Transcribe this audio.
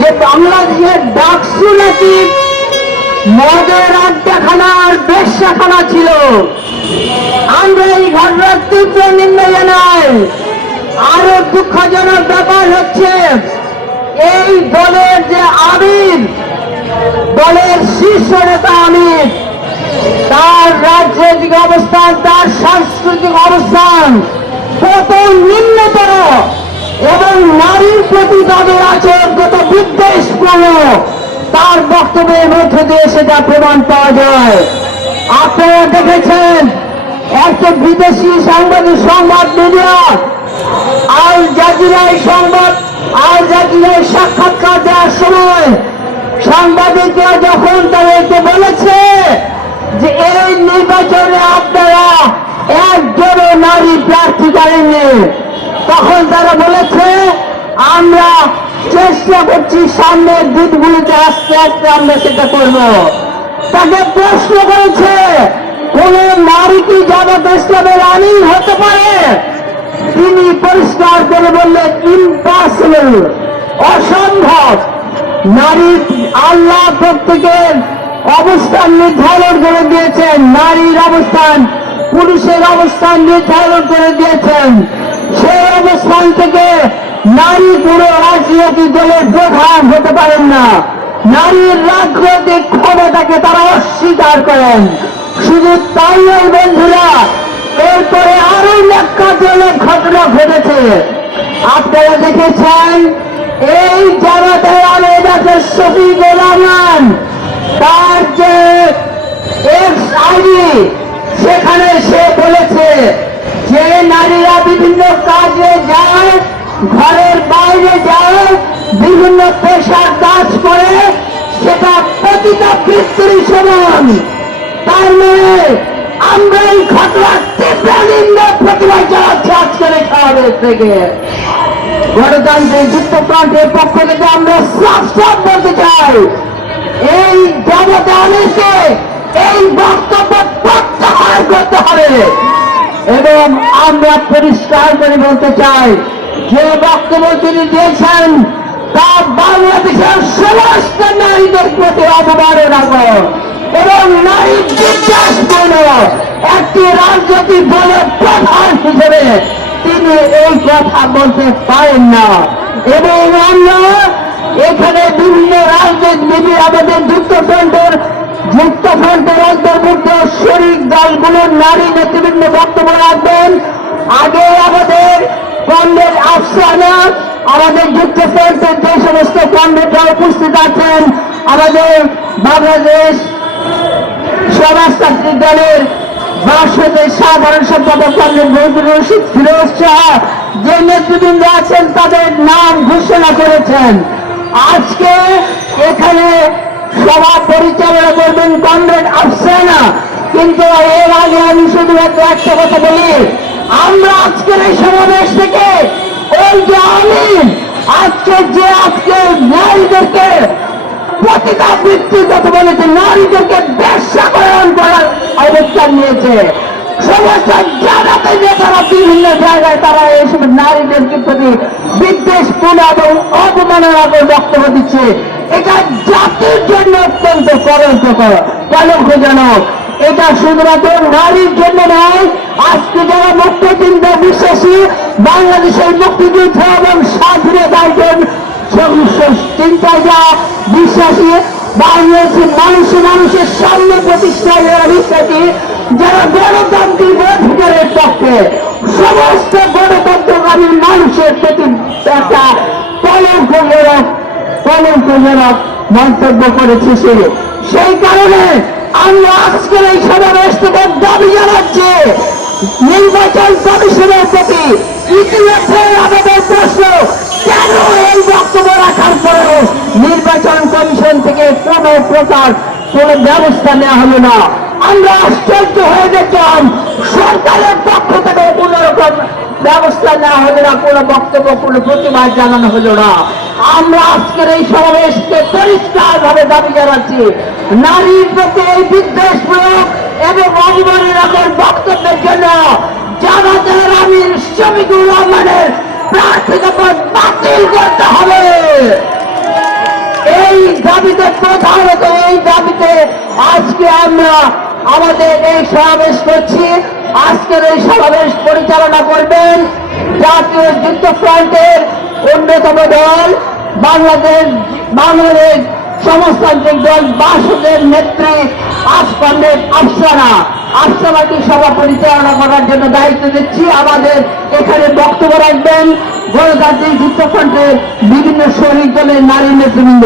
যে বাংলাদেশের ডাকসু নাকি মদের আড্ডাখানার বেশ্যাখানা ছিল। আমরা এই ঘটনার তীব্র নিন্দা জানাই। আরও দুঃখজনক ব্যাপার হচ্ছে, এই দলের যে আমির, দলের শীর্ষ নেতা আমির, তার রাজনৈতিক অবস্থান, তার সাংস্কৃতিক অবস্থান কত নিম্নতর এবং নারীর প্রতি তাদের বক্তব্যের মধ্যে দিয়ে সেটা প্রমাণ পাওয়া যায়। আপনারা দেখেছেন একটা বিদেশি সাংবাদিক সংবাদ মিডিয়া, আল জাজিরায় সংবাদ, আল জাজিরায় সাক্ষাৎকার দেওয়ার সময় সাংবাদিকরা যখন তাদেরকে বলেছে যে এই নির্বাচনে আপনারা একজনও নারী প্রার্থী করেননি, তখন তারা বলেছে, আমরা চেষ্টা করছি সামনের দিনগুলিতে আস্তে আস্তে আমরা সেটা করব। তাকে প্রশ্ন করেছে, কোন নারী কি জামাত ইসলামের হতে পারে? তিনি পরিষ্কার করে বললেন ইম্পসিবল অসম্ভব। নারী আল্লাহ প্রত্যেকের অবস্থান নির্ধারণ করে দিয়েছেন, নারীর অবস্থান, পুরুষের অবস্থান নির্ধারণ করে দিয়েছেন। সেই অবস্থান থেকে নারী পুরো রাজনৈতিক দলের প্রধান হতে পারেন না। নারীর রাজনৈতিক ক্ষমতাকে তারা অস্বীকার করেন। শুধু তাই নয়, বন্ধুরা, এরপরে আরও ন্যাক্কাজনক ঘটনা ঘটেছে। আপনারা দেখেছেন, এই জামাতের আলেদাকে শফিকুর রহমান তার যে এক্স আইডি সেখানে সে বলেছে যে নারীরা বিভিন্ন কাজে যায় ঘরের বাইরে যায় বিভিন্ন পেশার কাজ করে, সেটা প্রতিটা বৃত্তির সমান। তার মানে আমরা এই ঘটনার তীব্র প্রতিবাদ জানাচ্ছি আজকের এই সমাবেশ থেকে। গণতান্ত্রিক যুক্তফ্রন্টের পক্ষ থেকে আমরা সাফ বলতে চাই, এই আমিরকে এই বক্তব্য প্রত্যাহার করতে হবে। এবং আমরা পরিষ্কার করে বলতে চাই যে বক্তব্য তিনি দিয়েছেন, তা বাংলাদেশের সমস্ত নারীদের প্রতি অবমাননা এবং নারী বিশ্বাসপূর্ণ একটি রাজনৈতিক দলের প্রধান হিসেবে তিনি এই কথা বলতে পারেন না। এবং আমরা এখানে বিভিন্ন রাজনীতিবিদ আমাদের যুক্তফ্রন্টের যুক্তফ্রন্টের অন্তর্ভুক্ত শরিক দলগুলোর নারী নেতৃবৃন্দ বক্তব্য রাখবেন। আগে কংগ্রেস আফসানা, আমাদের যুক্তফ্রন্টের যে সমস্ত কংগ্রেসরা উপস্থিত আছেন, আমাদের বাংলাদেশ সমাজতান্ত্রিক দলের বাসদের সাধারণ সম্পাদক কংগ্রেস মজুর রশিদ ফিরোজ শাহ, যে নেতৃবৃন্দ আছেন, তাদের নাম ঘোষণা করেছেন। আজকে এখানে সভা পরিচালনা করবেন কমরেড আফসানা, কিন্তু এর আগে আমি শুধুমাত্র একটা কথা বলি। আমরা আজকের এই সমাবেশ থেকে ওই যে আমিন আজকে যে আজকে নারীদেরকে প্রতিটা ব্যক্তিগত বলেছে, নারীদেরকে ব্যবসাকরণ করার অবস্থান নিয়েছে। সমস্ত জায়গাতে যে তারা বিভিন্ন জায়গায় তারা এইসব নারীদেরকে প্রতি বিদ্বেষপূর্ণ এবং অবমাননাকর বক্তব্য দিচ্ছে। এটা জাতির জন্য অত্যন্ত কলঙ্ককর কলঙ্কজনক এটা শুধুমাত্র নারীর জন্য নয়, আজকে যারা মুক্ত চিন্তা বিশ্বাসী, বাংলাদেশের মুক্তিযুদ্ধ এবং স্বাধীনতার জন্য চিন্তা যা বিশ্বাসী বাংলাদেশের মানুষের মানুষের সামনে প্রতিষ্ঠায় যারা বিশ্বাসী যারা গণতান্ত্রিক অধিকারের পক্ষে সমস্ত গণতন্ত্রকামী মানুষের প্রতি একটা কলঙ্কজনক কলঙ্কজনক মন্তব্য করেছে সে। সেই কারণে আমরা আজকের এই সমাবেশ থেকে দাবি জানাচ্ছি। নির্বাচন কমিশনের প্রতি ইতিমধ্যে আমাদের প্রশ্ন, কেন এই বক্তব্য রাখার পরেও নির্বাচন কমিশন থেকে কোন প্রকার কোন ব্যবস্থা নেওয়া হলো না? আমরা আশ্চর্য হয়ে দেখলাম, সরকারের পক্ষ থেকে কোন রকম ব্যবস্থা নেওয়া হলো না, কোনো বক্তব্য, কোনো প্রতিবাদ জানানো হলো না। আমরা আজকের এই সমাবেশকে পরিষ্কার ভাবে দাবি জানাচ্ছি। নারীর প্রতি এই বিদ্বেষ প্রয়োগ এবং অবমাননাকর বক্তব্যের জন্য জামাতের আমির শফিকুর রহমানের প্রার্থিতা পদ বাতিল করতে হবে। এই দাবিতে প্রধানত এই দাবিতে আজকে আমরা আমাদের এই সমাবেশ করছি। আজকের এই সমাবেশ পরিচালনা করবেন জাতীয় যুদ্ধ ফ্রন্টের অন্যতম দল বাংলাদেশ বাংলাদেশ সমাজতান্ত্রিক দল বাসদের নেত্রী আসপান্ডের আফসানা। আফসানাকে সভা পরিচালনা করার জন্য দায়িত্ব দিচ্ছি। আমাদের এখানে বক্তব্য রাখবেন গণতান্ত্রিক যুক্তফ্রন্টের বিভিন্ন শরীর দলের নারী নেতৃবৃন্দ।